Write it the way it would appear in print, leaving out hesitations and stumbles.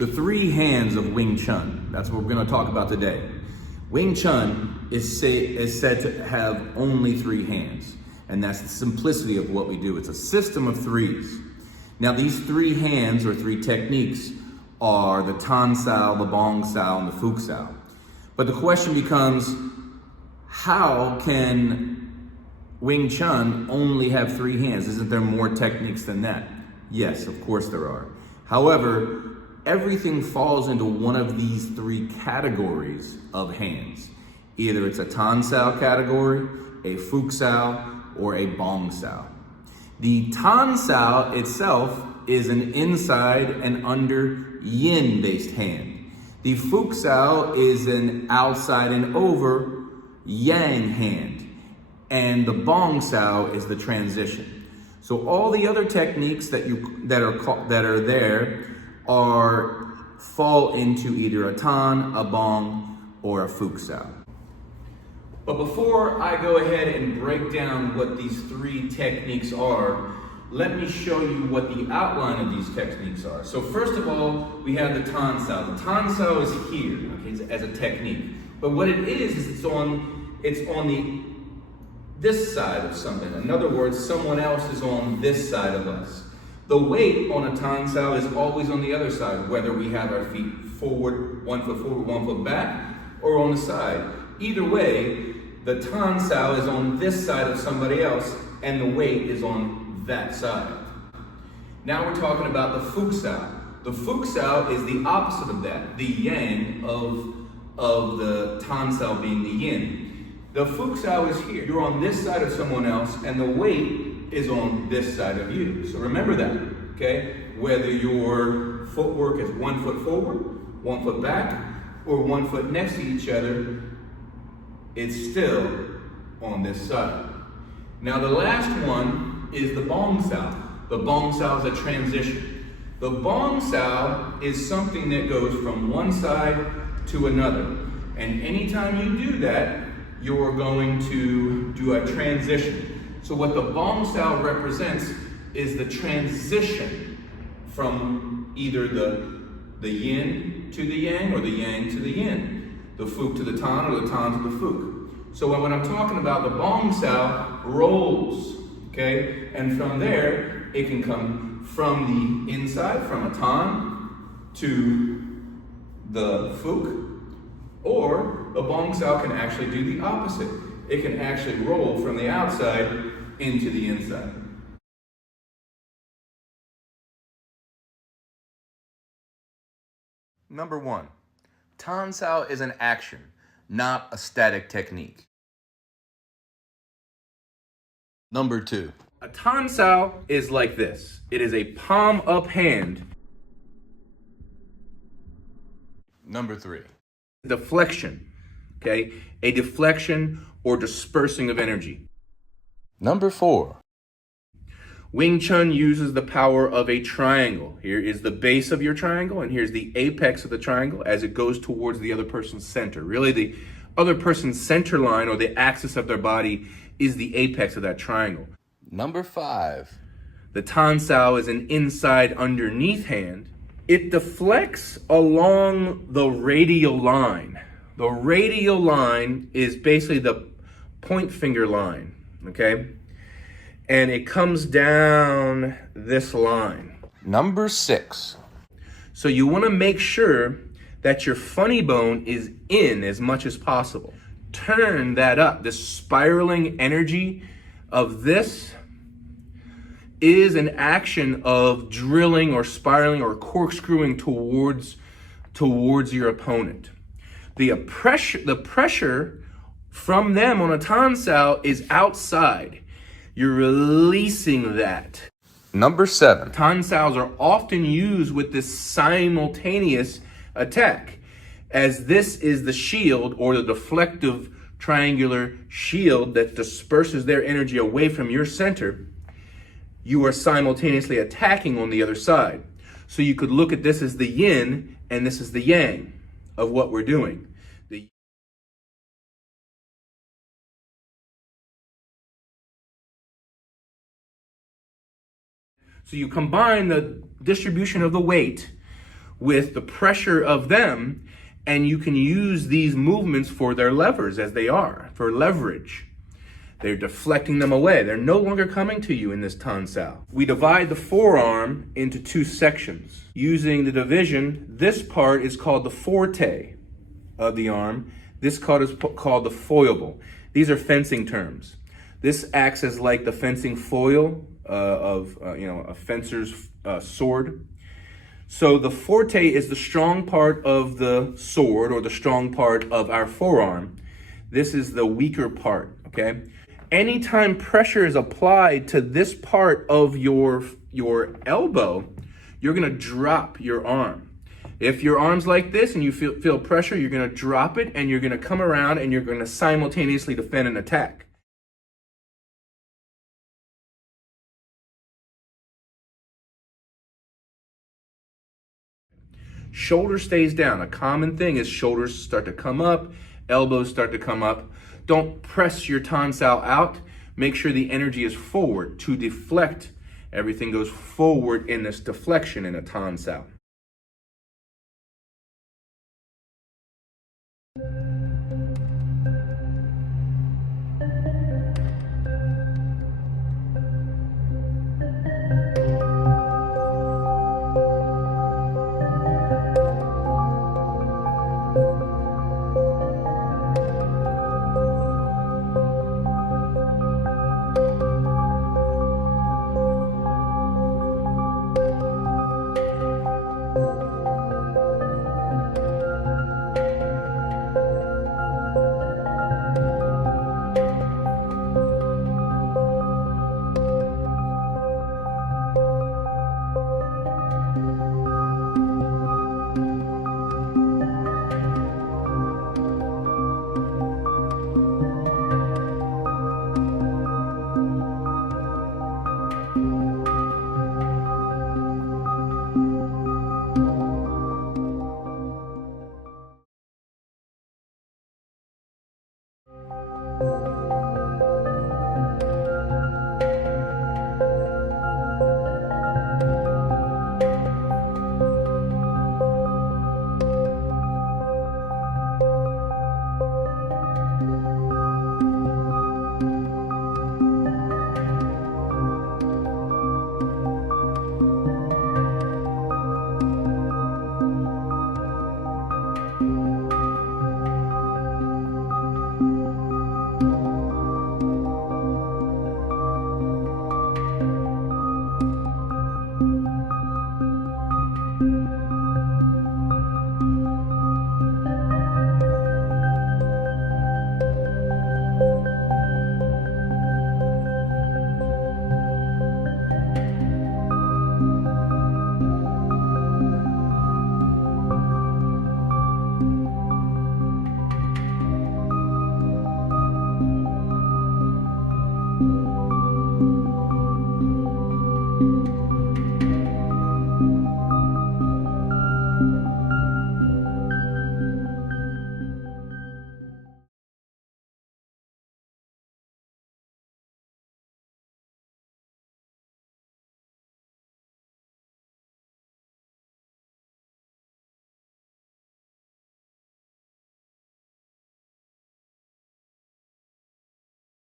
The three hands of Wing Chun. That's what we're going to talk about today. Wing Chun is said to have only three hands, and that's the simplicity of what we do. It's a system of threes. Now, these three hands or three techniques are the Tan Sao, the Bong Sao, and the Fuk Sao. But the question becomes, how can Wing Chun only have three hands? Isn't there more techniques than that? Yes, of course there are. However, everything falls into one of these three categories of hands. Either it's a Tan Sao category, a Fuk Sao, or a Bong Sao. The Tan Sao itself is an inside and under yin-based hand. The Fuk Sao is an outside and over yang hand. And the Bong Sao is the transition. So all the other techniques that are there fall into either a Tan, a Bong, or a Fuk Sao. But before I go ahead and break down what these three techniques are, let me show you what the outline of these techniques are. So first of all, we have the Tan Sao. The Tan Sao is here, okay, as a technique. But what it is it's on this side of something. In other words, someone else is on this side of us. The weight on a Tan Sao is always on the other side, whether we have our feet forward, 1 foot back, or on the side. Either way, the Tan Sao is on this side of somebody else, and the weight is on that side. Now we're talking about the Fuk Sao. The Fuk Sao is the opposite of that, the yang of the Tan Sao being the yin. The Fuk Sao is here. You're on this side of someone else, and the weight is on this side of you. So remember that, okay? Whether your footwork is 1 foot forward, 1 foot back, or 1 foot next to each other, it's still on this side. Now the last one is the Bong Sao. The Bong Sao is a transition. The Bong Sao is something that goes from one side to another. And anytime you do that, you're going to do a transition. So what the Bong Sao represents is the transition from either the yin to the yang or the yang to the yin, the Fuk to the Tan or the Tan to the Fuk. So when I'm talking about the Bong Sao rolls, okay, and from there it can come from the inside, from a Tan to the Fuk, or the Bong Sao can actually do the opposite. It can actually roll from the outside into the inside. Number 1, Tan Sao is an action, not a static technique. Number 2, a Tan Sao is like this. It is a palm up hand. Number 3, deflection. Okay, a deflection or dispersing of energy. Number 4, Wing Chun uses the power of a triangle. Here is the base of your triangle, and here's the apex of the triangle as it goes towards the other person's center. Really, the other person's center line or the axis of their body is the apex of that triangle. Number 5, the Tan Sao is an inside underneath hand. It deflects along the radial line. The radial line is basically the point finger line, okay? And it comes down this line. Number 6. So you want to make sure that your funny bone is in as much as possible. Turn that up. The spiraling energy of this is an action of drilling or spiraling or corkscrewing towards your opponent. The pressure from them on a Tan Sao is outside. You're releasing that. Number 7. Tan Saos are often used with this simultaneous attack, as this is the shield or the deflective triangular shield that disperses their energy away from your center. You are simultaneously attacking on the other side. So you could look at this as the yin and this is the yang of what we're doing. So you combine the distribution of the weight with the pressure of them, and you can use these movements for their levers as they are, for leverage. They're deflecting them away. They're no longer coming to you in this Tan Sao. We divide the forearm into two sections. Using the division, this part is called the forte of the arm. This part is called the foible. These are fencing terms. This acts as like the fencing foil of a fencer's sword. So the forte is the strong part of the sword, or the strong part of our forearm. This is the weaker part, okay? Anytime pressure is applied to this part of your elbow, you're gonna drop your arm. If your arm's like this and you feel pressure, you're gonna drop it and you're gonna come around and you're gonna simultaneously defend and attack. Shoulder stays down. A common thing is shoulders start to come up, elbows start to come up. Don't press your Tan Sao out. Make sure the energy is forward to deflect. Everything goes forward in this deflection in a Tan Sao.